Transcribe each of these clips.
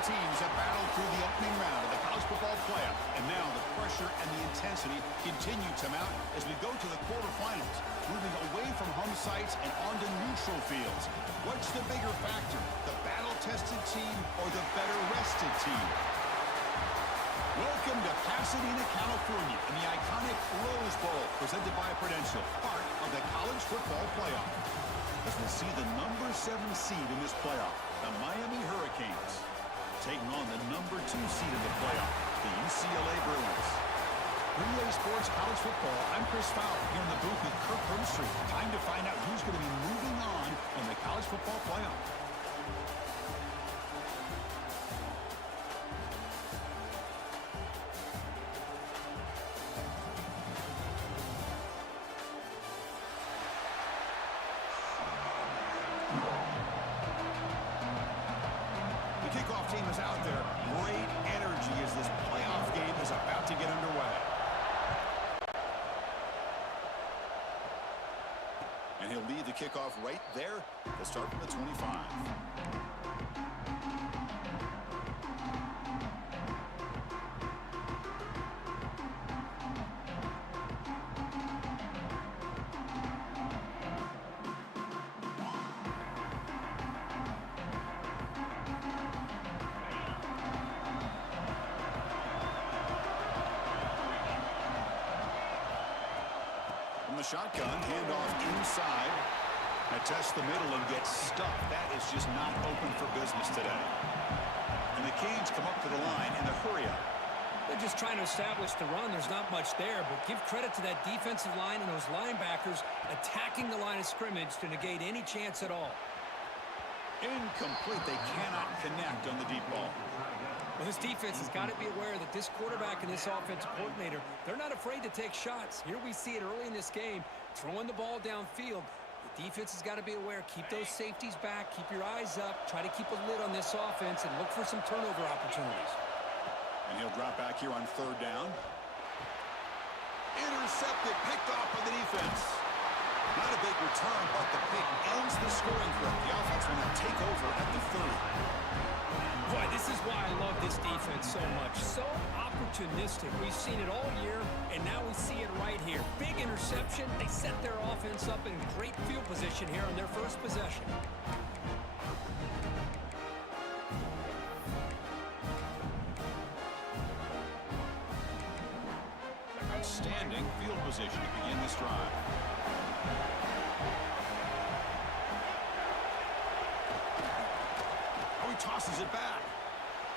teams have battled through the opening round of the college football playoff, and now the pressure and the intensity continue to mount as we go to the quarterfinals, moving away from home sites and onto neutral fields. What's the bigger factor, the battle-tested team or the better-rested team? Welcome to Pasadena, California, in the iconic Rose Bowl, presented by Prudential, part of the college football playoff. As we see the number 7 seed in this playoff, the Miami Hurricanes, taking on the number 2 seed in the playoff, the UCLA Bruins. EA Sports College Football, I'm Chris Fowler, here in the booth with Kirk Herbstreit. Time to find out who's going to be moving on in the college football playoff. Team is out there. Great energy as this playoff game is about to get underway. And he'll lead the kickoff right there to start from the 25. Shotgun, handoff inside. Attests the middle and gets stuffed. That is just not open for business today. And the Canes come up to the line in a hurry up. They're just trying to establish the run. There's not much there, but give credit to that defensive line and those linebackers attacking the line of scrimmage to negate any chance at all. Incomplete. They cannot connect on the deep ball. Well, this defense has got to be aware that this quarterback and this offensive coordinator, they're not afraid to take shots. Here we see it early in this game, throwing the ball downfield. The defense has got to be aware. Keep those safeties back. Keep your eyes up. Try to keep a lid on this offense and look for some turnover opportunities. And he'll drop back here on third down. Intercepted, picked off by the defense. Not a big return, but the pick ends the scoring threat. The offense will now take over at the 30. Boy, this is why I love this defense so much. So opportunistic. We've seen it all year, and now we see it right here. Big interception. They set their offense up in great field position here on their first possession. Outstanding field position to begin this drive. Oh, he tosses it back.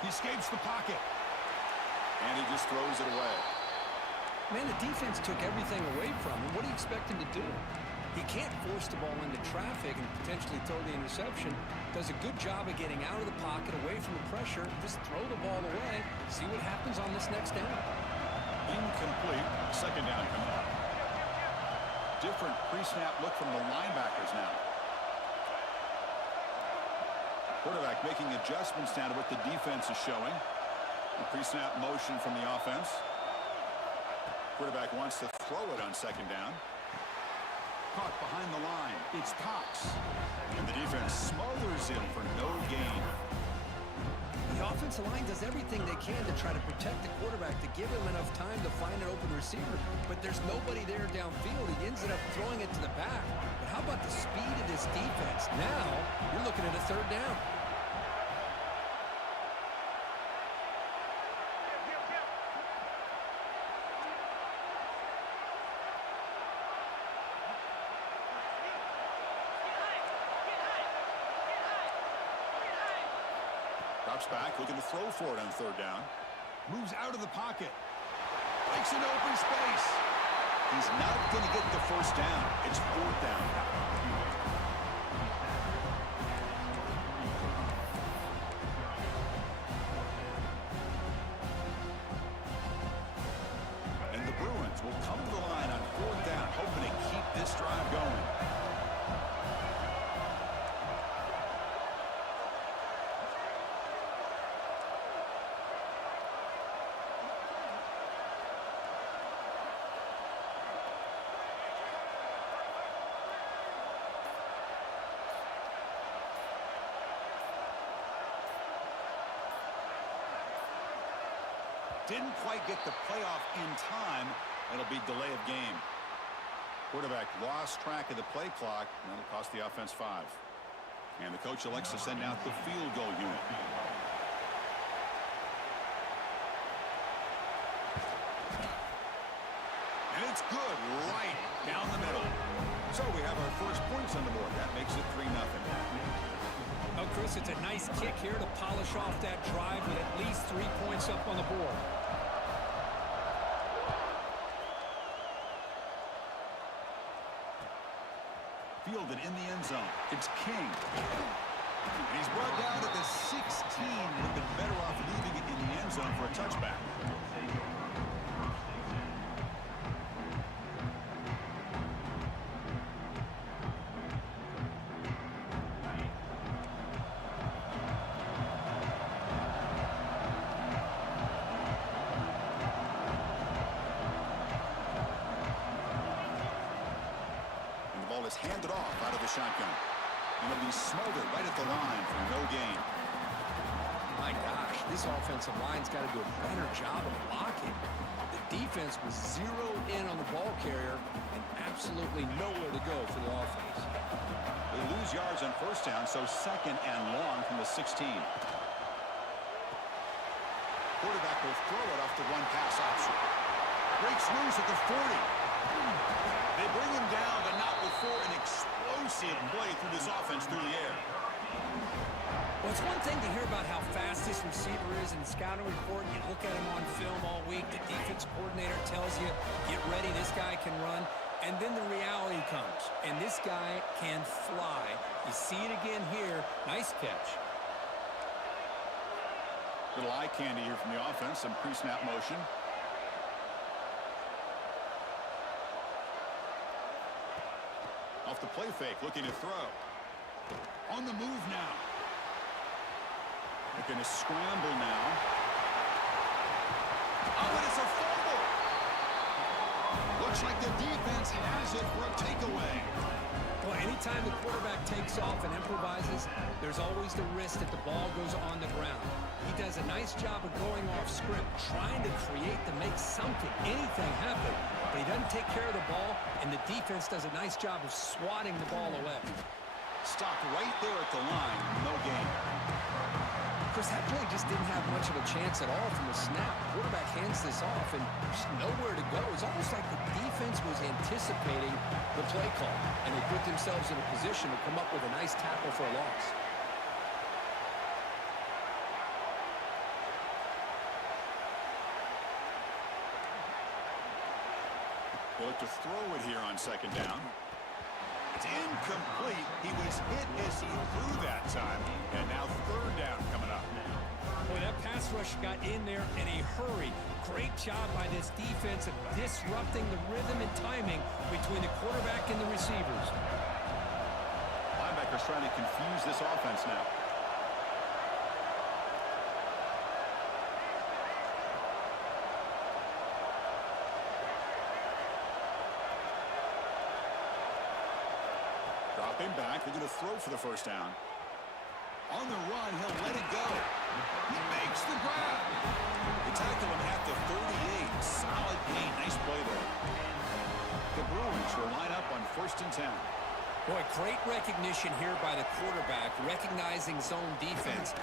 He escapes the pocket. And he just throws it away. Man, the defense took everything away from him. What do you expect him to do? He can't force the ball into traffic and potentially throw the interception. Does a good job of getting out of the pocket, away from the pressure. Just throw the ball away. See what happens on this next down. Incomplete. Second down coming up. Different pre-snap look from the linebackers now. Quarterback making adjustments now to what the defense is showing. The pre-snap motion from the offense. Quarterback wants to throw it on second down. Caught behind the line. It's Cox. And the defense smothers him for no gain. The offensive line does everything they can to try to protect the quarterback, to give him enough time to find an open receiver. But there's nobody there downfield. He ends up throwing it to the back. But how about the speed of this defense? Now, you're looking at a third down. Drops back, looking to throw for it on third down. Moves out of the pocket. Breaks into open space. He's not going to get the first down. It's fourth down. And the Bruins will come to the line on fourth down, hoping to keep this drive going. Didn't quite get the playoff in time. It'll be delay of game. Quarterback lost track of the play clock, and that'll cost the offense 5. And the coach elects to send out the field goal unit. And it's good right down the middle. So we have our first points on the board. That makes it 3-0. Oh, Chris, it's a nice kick here to polish off that drive with at least 3 points up on the board. Fielded in the end zone. It's King. And he's brought down at the 16. Would have been better off leaving it in the end zone for a touchback. Is handed off out of the shotgun. And it'll be smothered right at the line for no gain. My gosh, this offensive line's got to do a better job of blocking. The defense was zeroed in on the ball carrier and absolutely nowhere to go for the offense. They lose yards on first down, so second and long from the 16. Quarterback will throw it off the one pass option. Breaks loose at the 40. They bring him down, but not before an explosive play through this offense through the air. Well, it's one thing to hear about how fast this receiver is in the scouting report. You look at him on film all week. The defense coordinator tells you, get ready, this guy can run. And then the reality comes, and this guy can fly. You see it again here. Nice catch. Little eye candy here from the offense. Some pre-snap motion. Off the play fake, looking to throw. On the move now. They're going to scramble now. Oh, and it's a fumble. Looks like the defense has it for a takeaway. Well, anytime the quarterback takes off and improvises, there's always the risk that the ball goes on the ground. He does a nice job of going off script, trying to create to make something, anything happen. But he doesn't take care of the ball, and the defense does a nice job of swatting the ball away. Stopped right there at the line, no gain. Chris, that play just didn't have much of a chance at all from the snap. Quarterback hands this off, and just nowhere to go. It's almost like the defense was anticipating the play call, and they put themselves in a position to come up with a nice tackle for a loss. They look to throw it here on second down. It's incomplete. He was hit as he threw that time. And now third down coming up. Boy, that pass rush got in there in a hurry. Great job by this defense of disrupting the rhythm and timing between the quarterback and the receivers. Linebackers trying to confuse this offense now. Dropping back, they're going to throw for the first down. On the run, he'll let it go. He makes the grab. They tackle him at the 38. Solid gain. Nice play there. The Bruins will line up on 1st and 10. Boy, great recognition here by the quarterback, recognizing zone defense.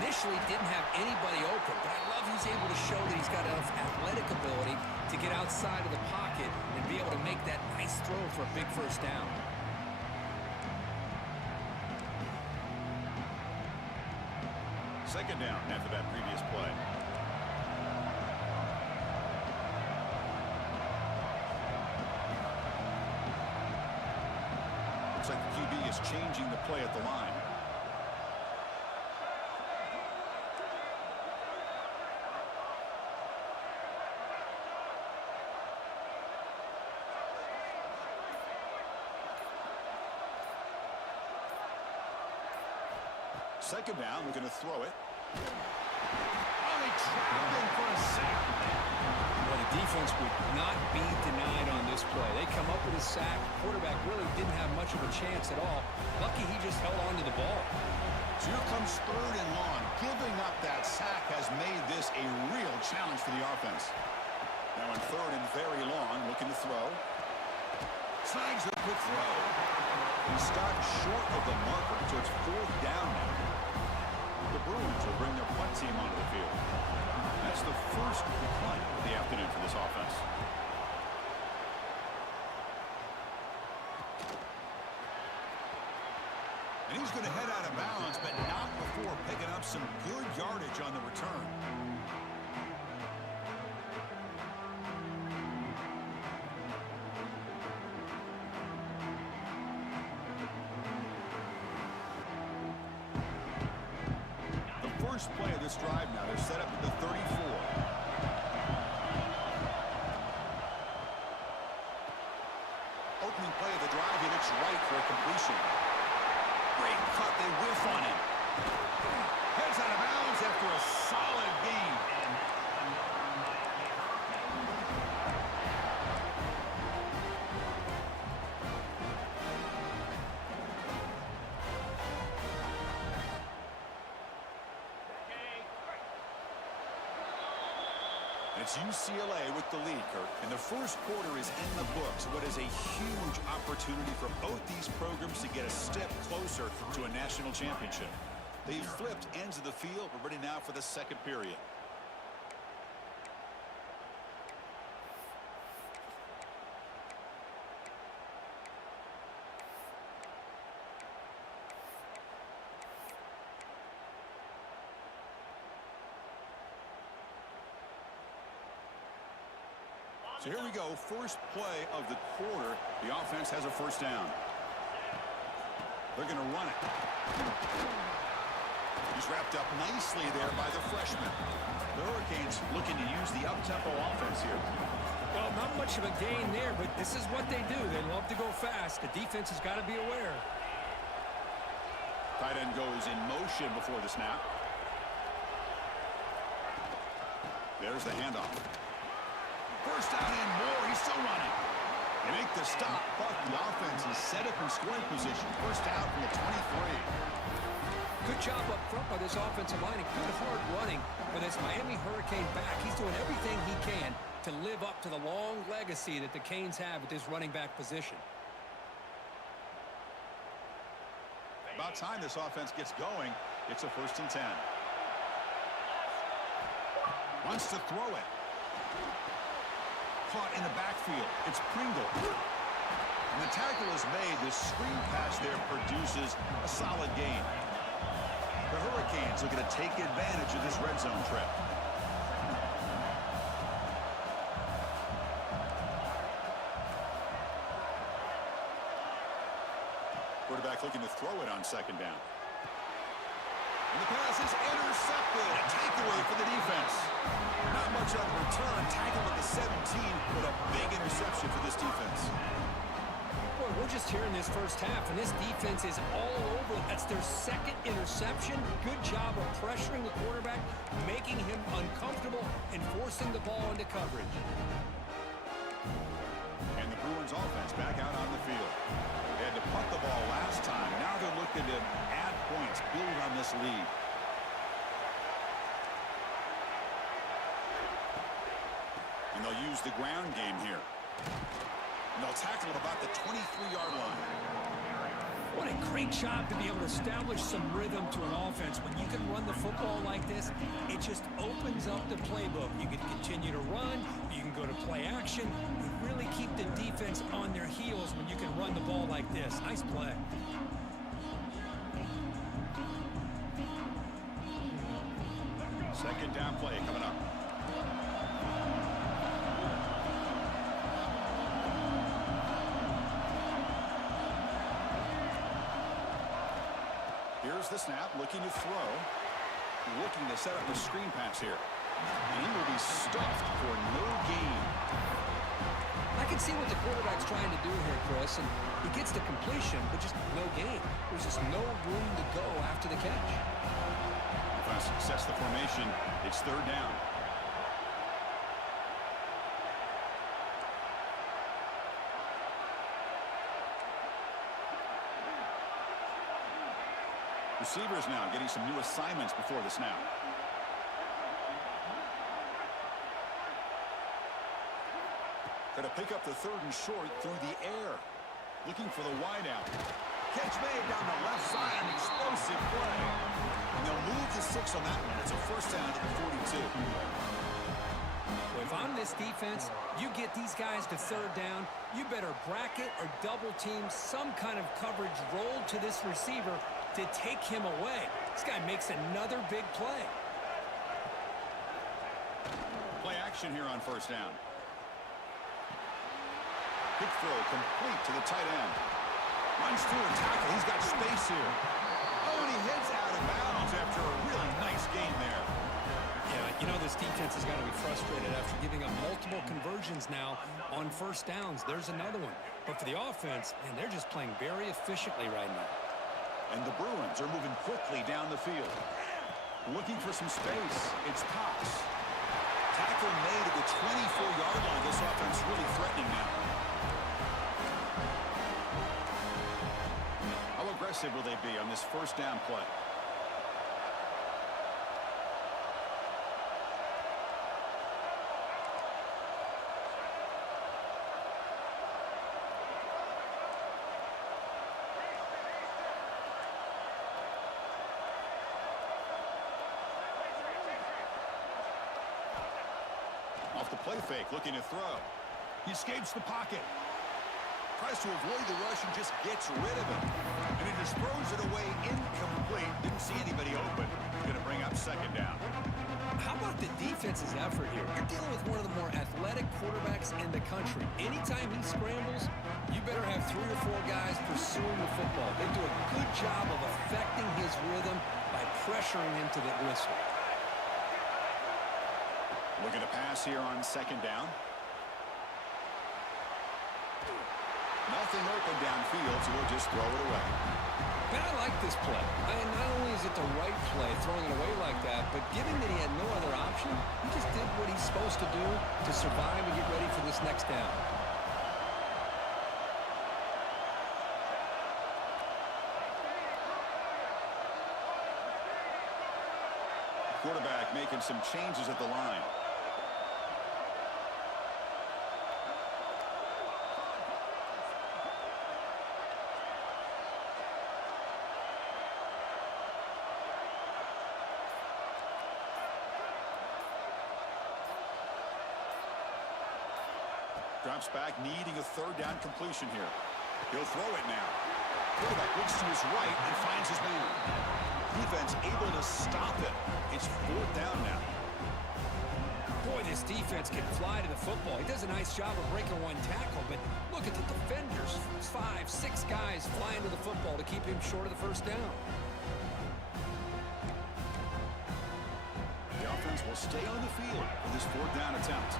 Initially didn't have anybody open, but I love he's able to show that he's got enough athletic ability to get outside of the pocket and be able to make that nice throw for a big first down. Second down after that previous play. Looks like the QB is changing the play at the line. Second down, we're going to throw it. Oh, they trapped him for a sack. Well, the defense would not be denied on this play. They come up with a the sack. Quarterback really didn't have much of a chance at all. Lucky he just held on to the ball. So here comes 3rd and long. Giving up that sack has made this a real challenge for the offense. Now in 3rd and very long, looking to throw. Snags a good throw. He stopped short of the marker, so it's 4th down now. The Bruins will bring their punt team onto the field. That's the first punt of the afternoon for this offense. And he's going to head out of bounds, but not before picking up some good yardage on the return. First play of this drive now. They're set up at the 34. Opening play of the drive. He looks right for a completion. Great cut. They whiff on him. Heads out of bounds after a solid gain. It's UCLA with the lead, Kirk. And the first quarter is in the books. What is a huge opportunity for both these programs to get a step closer to a national championship. They've flipped ends of the field. We're ready now for the second period. So here we go, first play of the quarter. The offense has a first down. They're going to run it. He's wrapped up nicely there by the freshman. The Hurricanes looking to use the up-tempo offense here. Well, not much of a gain there, but this is what they do. They love to go fast. The defense has got to be aware. Tight end goes in motion before the snap. There's the handoff. First down and more. He's still running. They make the stop, but the offense is set up in scoring position. First down from the 23. Good job up front by this offensive line and good hard running for this Miami Hurricane back. He's doing everything he can to live up to the long legacy that the Canes have with this running back position. About time this offense gets going. It's a 1st and 10. Wants to throw it. Caught in the backfield. It's Pringle. And the tackle is made. The screen pass there produces a solid gain. The Hurricanes looking to take advantage of this red zone trip. Quarterback looking to throw it on 2nd down. And the pass is intercepted. A takeaway for the defense. Not much on the return. Tackled at the 17, but a big interception for this defense. Boy, we're just here in this first half, and this defense is all over. That's their 2nd interception. Good job of pressuring the quarterback, making him uncomfortable, and forcing the ball into coverage. And the Bruins offense back out on the field. They had to punt the ball last time. Now they're looking to add points, build on this lead. And they'll use the ground game here. And they'll tackle at about the 23-yard line. What a great job to be able to establish some rhythm to an offense. When you can run the football like this, it just opens up the playbook. You can continue to run. You can go to play action. You really keep the defense on their heels when you can run the ball like this. Nice play. Second down play coming up. Here's the snap, looking to throw. Looking to set up a screen pass here. And he will be stuffed for no gain. I can see what the quarterback's trying to do here, Chris, and he gets the completion, but just no gain. There's just no room to go after the catch. If I success the formation, it's 3rd down. Receivers now getting some new assignments before the snap. Going to pick up the 3rd and short through the air. Looking for the wideout. Catch made down the left side. An explosive play. And they'll move to 6 on that one. It's a first down at the 42. Well, if I'm this defense, you get these guys to 3rd down, you better bracket or double team some kind of coverage rolled to this receiver to take him away. This guy makes another big play. Play action here on first down. Big throw complete to the tight end. Runs through a tackle. He's got space here. Oh, and he heads out of bounds after a really nice game there. Yeah, you know this defense has got to be frustrated after giving up multiple conversions now on first downs. There's another one. But for the offense, man, they're just playing very efficiently right now. And the Bruins are moving quickly down the field. Looking for some space. It's Cox. Tackle made at the 24-yard line. This offense really threatening now. How aggressive will they be on this first down play? Off the play fake, looking to throw. He escapes the pocket. Tries to avoid the rush and just gets rid of it. And he just throws it away incomplete. Didn't see anybody open. Going to bring up second down. How about the defense's effort here? You're dealing with one of the more athletic quarterbacks in the country. Anytime he scrambles, you better have 3 or 4 guys pursuing the football. They do a good job of affecting his rhythm by pressuring him to the whistle. Looking to pass here on second down. Nothing open downfield, so we'll just throw it away. Man, I like this play. Not only is it the right play, throwing it away like that, but given that he had no other option, he just did what he's supposed to do to survive and get ready for this next down. Quarterback making some changes at the line. Drops back, needing a 3rd down completion here. He'll throw it now. Quarterback looks to his right and finds his man. Defense able to stop it. It's 4th down now. Boy, this defense can fly to the football. He does a nice job of breaking one tackle, but look at the defenders. 5, 6 guys flying to the football to keep him short of the first down. The offense will stay on the field for this 4th down attempt.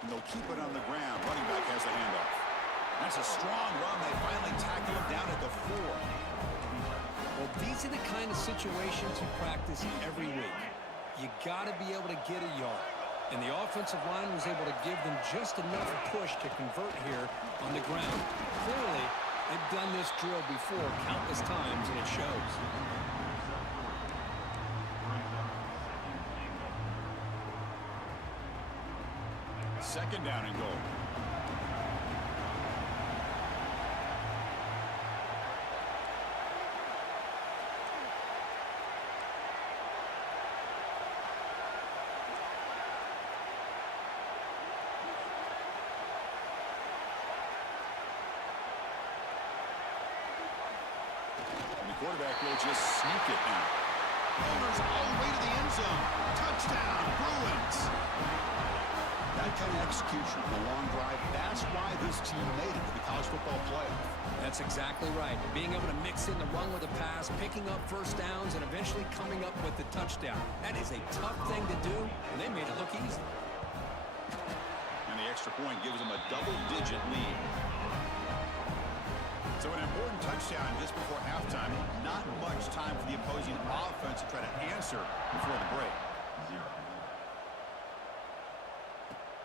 And they'll keep it on the ground. Running back has the handoff. That's a strong run. They finally tackle him down at the 4. Well, these are the kind of situations you practice every week. You got to be able to get a yard. And the offensive line was able to give them just enough push to convert here on the ground. Clearly, they've done this drill before countless times, and it shows. Second down and goal. And the quarterback will just sneak it now. Boulders all the way to the end zone. Touchdown, Bruins. That kind of execution, the long drive, that's why this team made it to the college football playoff. That's exactly right. Being able to mix in the run with the pass, picking up first downs, and eventually coming up with the touchdown. That is a tough thing to do, and they made it look easy. And the extra point gives them a double-digit lead. So an important touchdown just before halftime. Not much time for the opposing offense to try to answer before the break.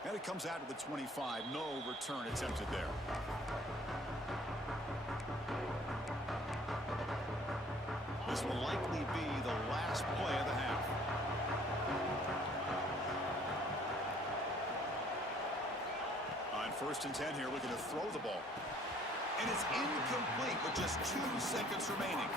And it comes out to the 25. No return attempted there. This will likely be the last play of the half. On 1st and 10 here, looking to throw the ball. And it's incomplete with just 2 seconds remaining.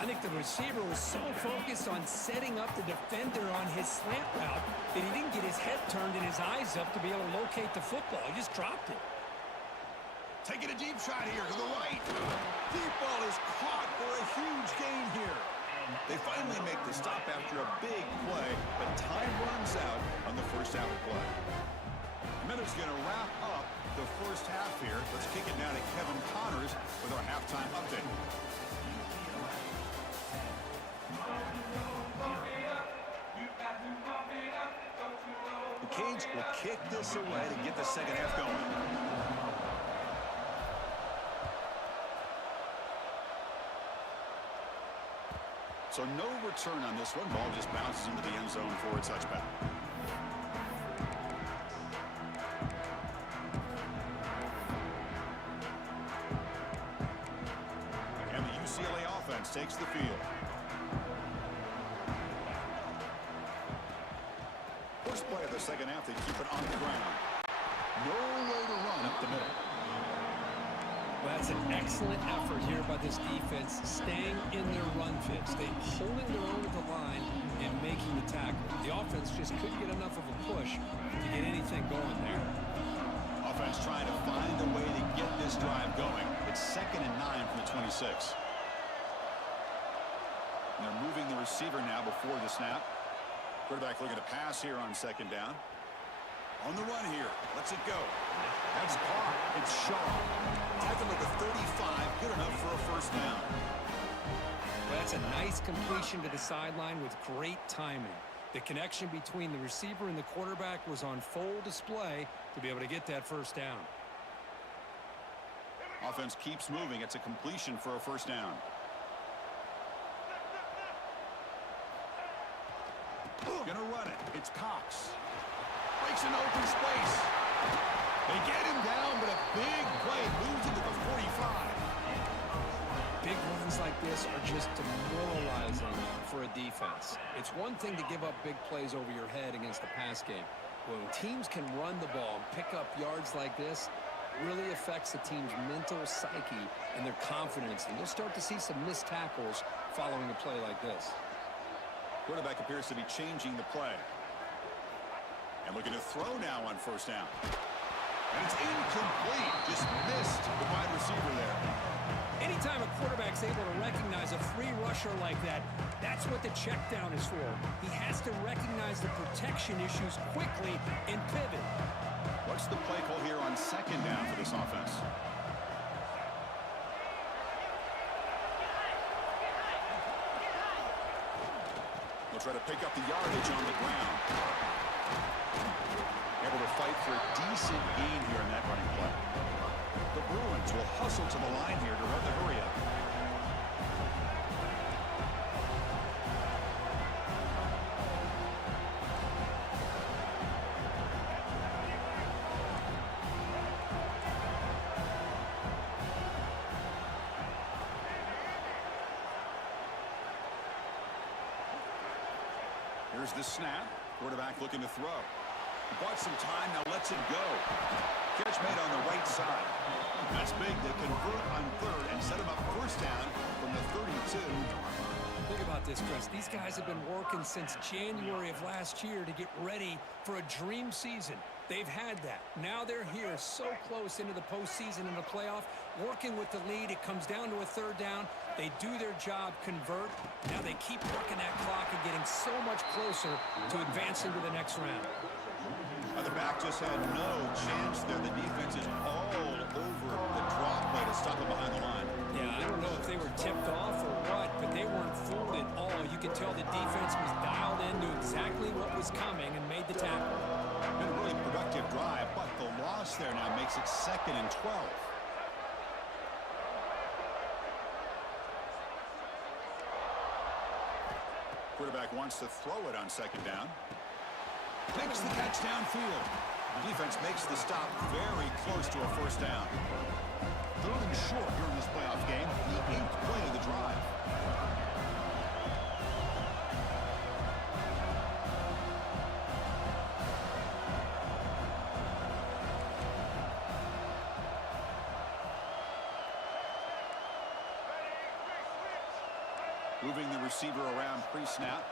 I think the receiver was so focused on setting up the defender on his slant route that he didn't get his head turned and his eyes up to be able to locate the football. He just dropped it. Taking a deep shot here to the right. Deep ball is caught for a huge gain here. They finally make the stop after a big play, but time runs out on the first half of play. Miller's going to wrap up the first half here. Let's kick it now to Kevin Connors with our halftime update. The Canes will kick this away to get the second half going. So no return on this one. Ball just bounces into the end zone for a touchback. And the UCLA offense takes the field. First play of the second half, they keep it on the ground. No way to run up the middle. Well, that's an excellent effort here by this defense, staying in their run fits. They holding their own at the line and making the tackle. The offense just couldn't get enough of a push to get anything going there. Offense trying to find a way to get this drive going. It's 2nd and 9 from the 26. And they're moving the receiver now before the snap. Quarterback looking to pass here on 2nd down. On the run here. Lets it go. That's caught. It's Shaw. Tackle at the 35. Good enough for a first down. Well, that's a nice completion to the sideline with great timing. The connection between the receiver and the quarterback was on full display to be able to get that first down. Offense keeps moving. It's a completion for a first down. Gonna run it. It's Cox. Breaks an open space. They get him down, but a big play moves into the 45. Big runs like this are just demoralizing for a defense. It's one thing to give up big plays over your head against the pass game. When teams can run the ball and pick up yards like this, it really affects the team's mental psyche and their confidence. And you'll start to see some missed tackles following a play like this. Quarterback appears to be changing the play. And looking to throw now on first down. And it's incomplete. Just missed the wide receiver there. Anytime a quarterback's able to recognize a free rusher like that, that's what the check down is for. He has to recognize the protection issues quickly and pivot. What's the play call here on 2nd down for this offense? They'll try to pick up the yardage on the ground. Able to fight for a decent gain here in that running play. The Bruins will hustle to the line here to run the hurry up. Here's the snap. Quarterback looking to throw. He bought some time, now lets it go. Catch made on the right side. That's big. They convert on 3rd and set him up first down from the 32. Think about this, Chris. These guys have been working since January of last year to get ready for a dream season. They've had that. Now they're here so close into the postseason and the playoff, working with the lead. It comes down to a 3rd down. They do their job, convert. Now they keep working that clock and getting so much closer to advancing to the next round. The back just had no chance there. The defense is all over the drop play to stop him behind the line. Yeah, I don't know if they were tipped off or what, but they weren't fooled at all. You could tell the defense was dialed into exactly what was coming and made the tackle. Been a really productive drive, but the loss there now makes it 2nd and 12. Quarterback wants to throw it on second down. Makes the catch downfield. Defense makes the stop very close to a first down. Third and short here in this playoff game. The 8th play of the drive. Moving the receiver around pre-snap.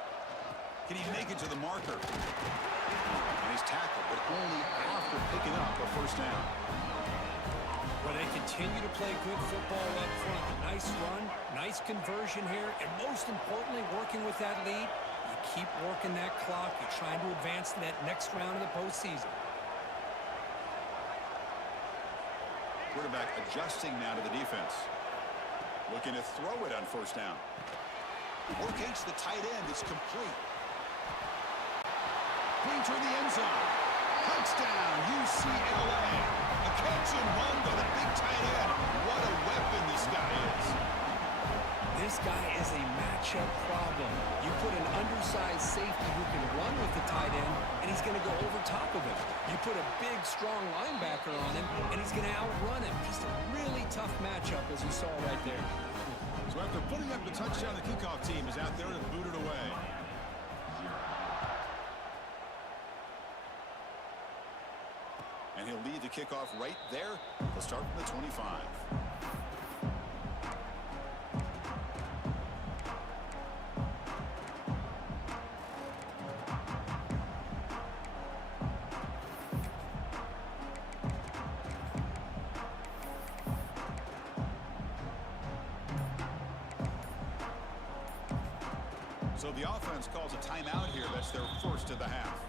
Can he make it to the marker? And he's tackled, but only after picking up a first down. Well, they continue to play good football up front. Nice run, nice conversion here, and most importantly, working with that lead, you keep working that clock. You're trying to advance to that next round of the postseason. Quarterback adjusting now to the defense. Looking to throw it on first down. Locates the tight end. It's complete. Clean toward the end zone. Touchdown, UCLA. A catch and run by the big tight end. What a weapon this guy is. This guy is a matchup problem. You put an undersized safety who can run with the tight end, and he's going to go over top of him. You put a big, strong linebacker on him, and he's going to outrun him. Just a really tough matchup, as you saw right there. So after putting up the touchdown, the kickoff team is out there to boot it away. And he'll lead the kickoff right there. He'll start from the 25. So the offense calls a timeout here. That's their first of the half.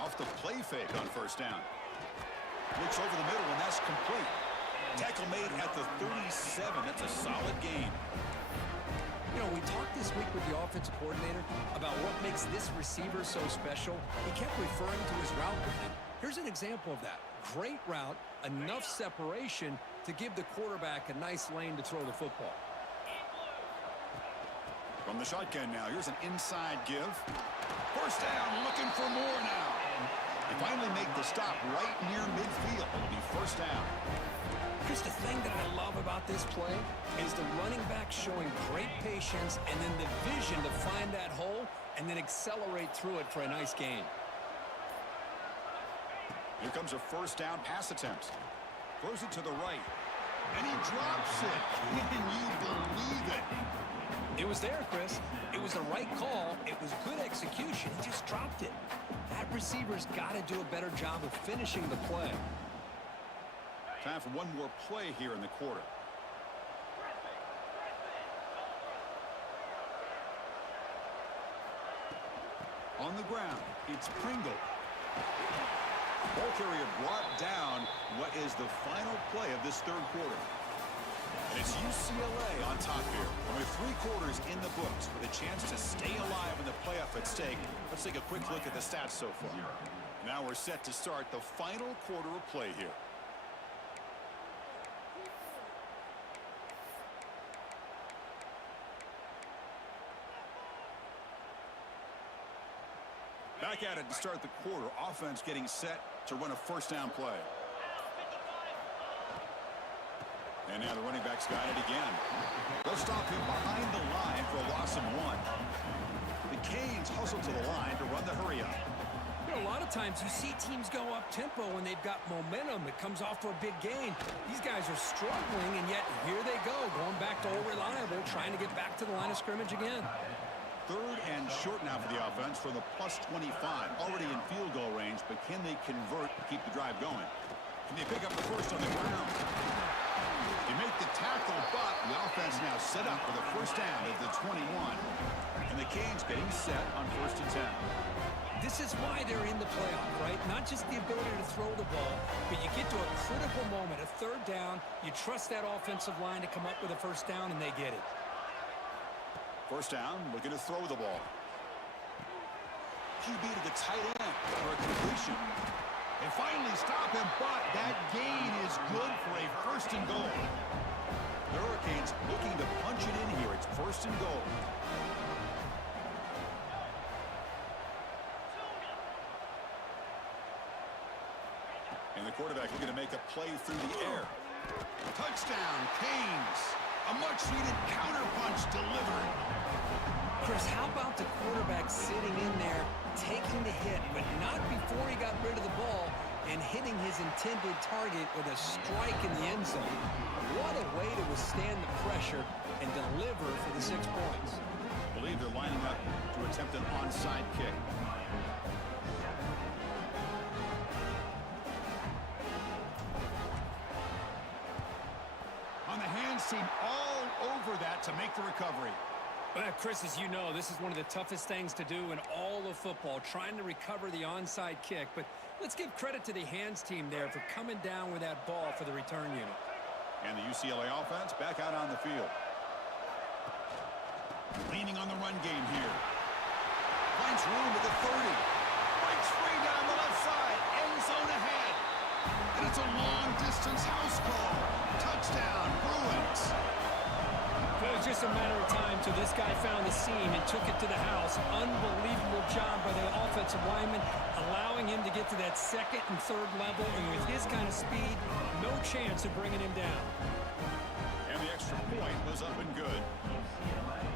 Off the play fake on first down. Looks over the middle, and that's complete. Tackle made at the 37. That's a solid gain. You know, we talked this week with the offensive coordinator about what makes this receiver so special. He kept referring to his route running. Here's an example of that. Great route, enough separation to give the quarterback a nice lane to throw the football. From the shotgun now, here's an inside give. First down, looking for more now. They finally make the stop right near midfield. It'll be first down. Here's the thing that I love about this play is the running back showing great patience and then the vision to find that hole and then accelerate through it for a nice gain. Here comes a first down pass attempt. Throws it to the right. And he drops it. Can you believe it? It was there, Chris. It was the right call. It was good execution. He just dropped it. That receiver's got to do a better job of finishing the play. Time for one more play here in the quarter. On the ground, it's Pringle. Ball carrier brought down what is the final play of this third quarter. And it's UCLA on top here. Only 3 quarters in the books with a chance to stay alive in the playoff at stake. Let's take a quick look at the stats so far. Now we're set to start the final quarter of play here. Back at it to start the quarter. Offense getting set to run a first down play. And now the running back's got it again. They'll stop him behind the line for a loss of 1. The Canes hustle to the line to run the hurry up. You know, a lot of times you see teams go up-tempo when they've got momentum. It comes off to a big gain. These guys are struggling, and yet here they go, going back to old reliable, trying to get back to the line of scrimmage again. Third and short now for the offense for the plus 25. Already in field goal range, but can they convert to keep the drive going? Can they pick up the first on the ground? They make the tackle, but the offense now set up for the first down at the 21. And the Canes getting set on first and 10. This is why they're in the playoff, right? Not just the ability to throw the ball, but you get to a critical moment, a third down, you trust that offensive line to come up with a first down, and they get it. First down, looking to throw the ball. QB to the tight end for a completion. They finally stop him, but that gain is good for a first and goal. The Hurricanes looking to punch it in here. It's first and goal. And the quarterback looking to make a play through the air. Touchdown, Canes. A much-needed counterpunch delivered. Chris, how about the quarterback sitting in there, taking the hit, but not before he got rid of the ball and hitting his intended target with a strike in the end zone. What a way to withstand the pressure and deliver for the 6 points. I believe they're lining up to attempt an onside kick. On the hands team all over that to make the recovery. Well, Chris, as you know, this is one of the toughest things to do in all of football, trying to recover the onside kick. But let's give credit to the hands team there for coming down with that ball for the return unit. And the UCLA offense back out on the field. Leaning on the run game here. Finds room at the 30. Breaks free down the left side. End zone ahead. And it's a long-distance house call. Touchdown, Bruins. It was just a matter of time till this guy found the seam and took it to the house. Unbelievable job by the offensive lineman, allowing him to get to that second and third level. And with his kind of speed, no chance of bringing him down. And the extra point was up and good.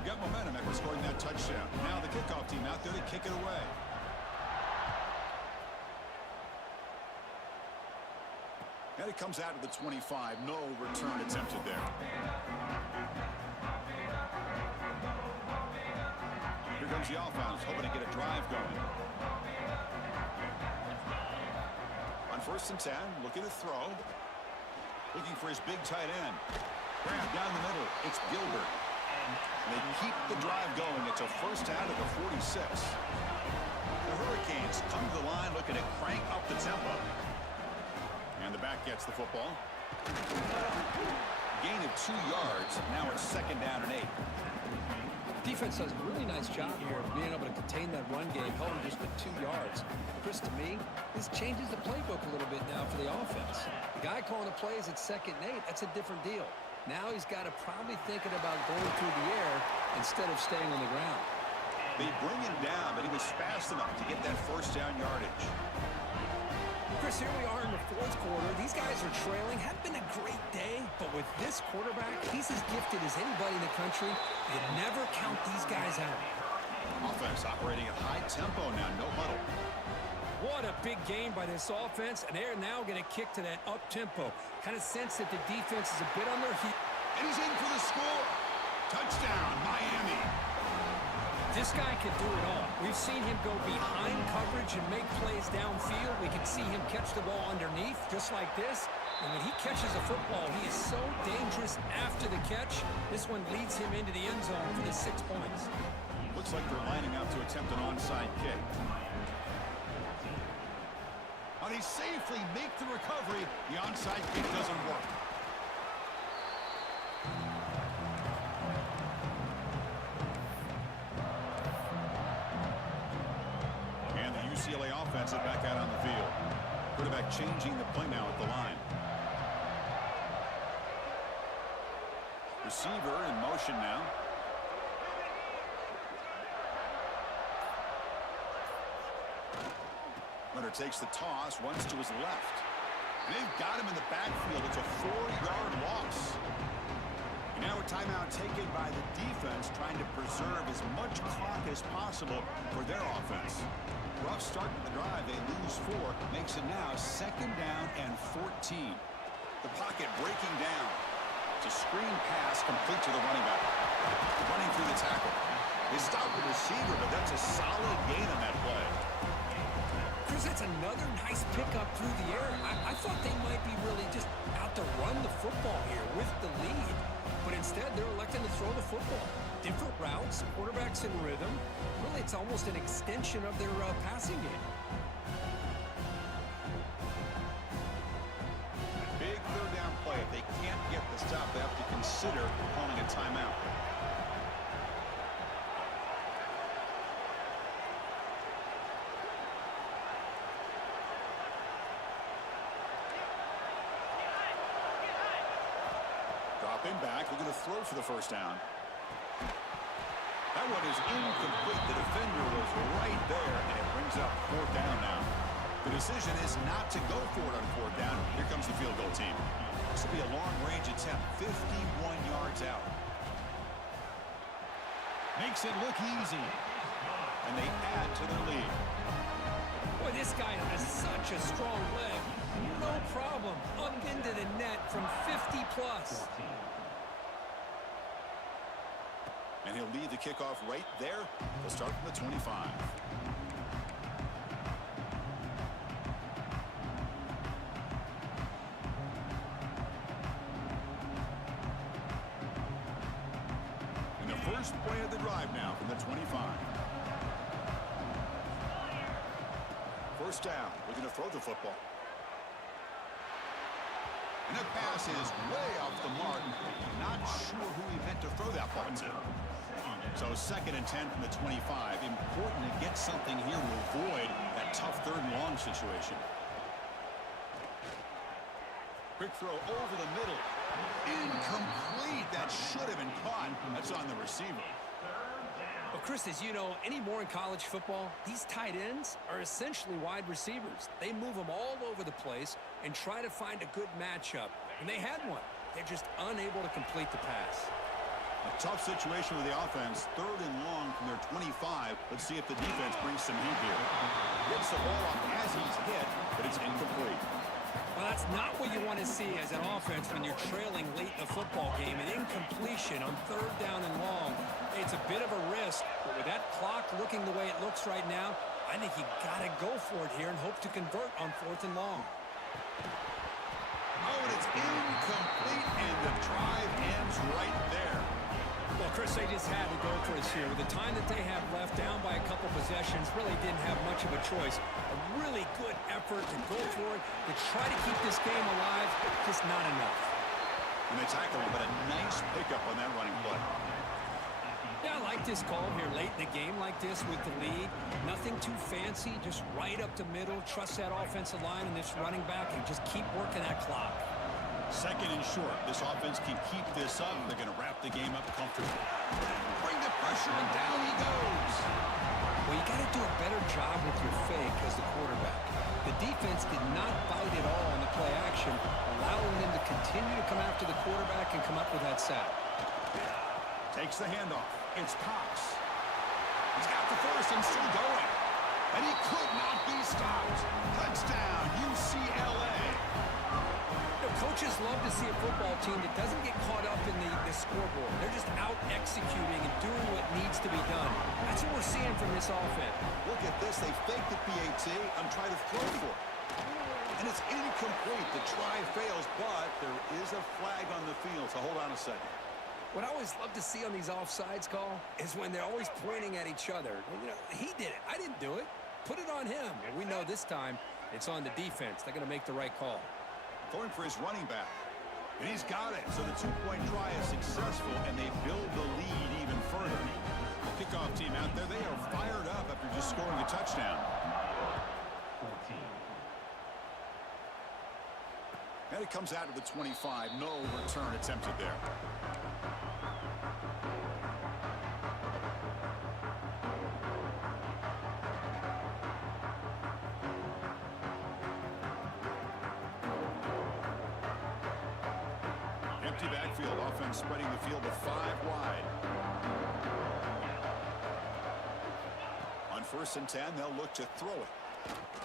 Got momentum after scoring that touchdown. Now the kickoff team out there to kick it away. And it comes out to the 25. No return attempted there. Here comes the offense, hoping to get a drive going. On 1st and 10, looking to throw. Looking for his big tight end. Grab down the middle. It's Gilbert. And they keep the drive going. It's a first out of the 46. The Hurricanes come to the line looking to crank up the tempo. And the back gets the football. Gain of 2 yards. Now it's 2nd down and 8. Defense does a really nice job here of being able to contain that run game, holding just with 2 yards. Chris, to me, this changes the playbook a little bit now for the offense. The guy calling the plays at 2nd and 8, that's a different deal. Now he's got to probably thinking about going through the air instead of staying on the ground. They bring him down, but he was fast enough to get that first down yardage. Chris, here we are in the 4th quarter. These guys are trailing. Had been a great day, but with this quarterback, he's as gifted as anybody in the country. You never count these guys out. Offense operating at high tempo now, no huddle. What a big game by this offense, and they're now going to kick to that up-tempo. Kind of sense that the defense is a bit on their heels. And he's in for the score. Touchdown, Miami. This guy can do it all. We've seen him go behind coverage and make plays downfield. We can see him catch the ball underneath, just like this. And when he catches a football, he is so dangerous after the catch. This one leads him into the end zone for the 6 points. Looks like they're lining up to attempt an onside kick. But they safely make the recovery. The onside kick doesn't work. And the UCLA offense is back out on the field. Quarterback changing the play now at the line. Receiver in motion now. Runner takes the toss, runs to his left. And they've got him in the backfield. It's a 4-yard loss. And now a timeout taken by the defense, trying to preserve as much clock as possible for their offense. Rough start to the drive. They lose 4. Makes it now 2nd down and 14. The pocket breaking down. It's a screen pass complete to the running back. Running through the tackle. They stop the receiver, but that's a solid gain on that play. Chris, that's another nice pickup through the air. I thought they might be really just out to run the football here with the lead. But instead, they're electing to throw the football. Different routes, quarterbacks in rhythm. Really, it's almost an extension of their passing game. Big 3rd down play. If they can't get the stop, they have to consider calling a timeout. Stepping back, looking to throw for the first down. That one is incomplete. The defender was right there, and it brings up fourth down now. The decision is not to go for it on fourth down. Here comes the field goal team. This will be a long-range attempt, 51 yards out. Makes it look easy. And they add to their lead. Boy, this guy has such a strong leg. No problem. Up into the net from 50-plus. And he'll lead the kickoff right there. They'll start from the 25. And the first play of the drive now from the 25. First down. We're going to throw the football. And that pass is way off the mark. Not sure who he meant to throw that ball to. So 2nd and 10 from the 25. Important to get something here to avoid that tough 3rd and long situation. Quick throw over the middle. Incomplete. That should have been caught. That's on the receiver. Well, Chris, as you know, anymore in college football, these tight ends are essentially wide receivers. They move them all over the place and try to find a good matchup. And they had one. They're just unable to complete the pass. A tough situation with the offense. 3rd and long from their 25. Let's see if the defense brings some heat here. Gets the ball up as he's hit, but it's incomplete. Well, that's not what you want to see as an offense when you're trailing late in the football game. An incompletion on 3rd down and long. It's a bit of a risk, but with that clock looking the way it looks right now, I think you got to go for it here and hope to convert on 4th and long. Oh, and it's incomplete, and the drive ends right there. Well, Chris, they just had to go for it here. With the time that they have left, down by a couple possessions, really didn't have much of a choice. A really good effort to go for it, to try to keep this game alive, just not enough. And they tackle him, but a nice pickup on that running play. Yeah, I like this call here late in the game like this with the lead. Nothing too fancy, just right up the middle. Trust that offensive line and this running back and just keep working that clock. 2nd and short. This offense can keep this up. They're going to wrap the game up comfortably. Bring the pressure, and down he goes. Well, you got to do a better job with your fake as the quarterback. The defense did not bite at all on the play action, allowing them to continue to come after the quarterback and come up with that sack. Takes the handoff. It's Cox. He's got the first and still going. And he could not be stopped. Touchdown, UCLA. Coaches love to see a football team that doesn't get caught up in the scoreboard. They're just out executing and doing what needs to be done. That's what we're seeing from this offense. Look at this. They faked the PAT. I'm trying to throw for it. And it's incomplete. The try fails, but there is a flag on the field. So hold on a second. What I always love to see on these offsides call is when they're always pointing at each other. You know, he did it. I didn't do it. Put it on him. And we know this time it's on the defense. They're going to make the right call. Going for his running back. And he's got it. So the 2-point try is successful, and they build the lead even further. Kickoff team out there, they are fired up after just scoring a touchdown. And it comes out to the 25. No return attempted there. Empty backfield, offense spreading the field to 5 wide. On 1st and 10, they'll look to throw it.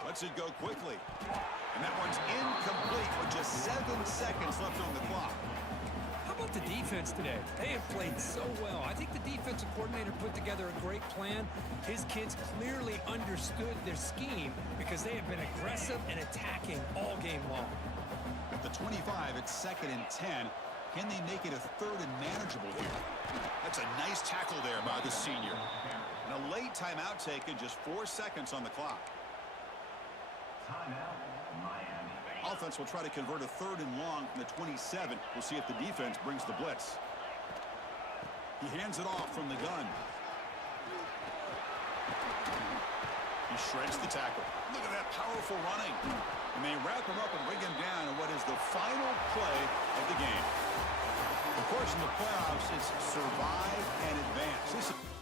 Lets it go quickly. And that one's incomplete with just 7 seconds left on the clock. How about the defense today? They have played so well. I think the defensive coordinator put together a great plan. His kids clearly understood their scheme because they have been aggressive and attacking all game long. At the 25, it's 2nd and 10. Can they make it a 3rd and manageable here? That's a nice tackle there by the senior. And a late timeout taken, just 4 seconds on the clock. Offense will try to convert a 3rd and long from the 27. We'll see if the defense brings the blitz. He hands it off from the gun. He shreds the tackle. Look at that powerful running. And they wrap him up and bring him down in what is the final play of the game. Of course, in the playoffs, it's survive and advance. Listen.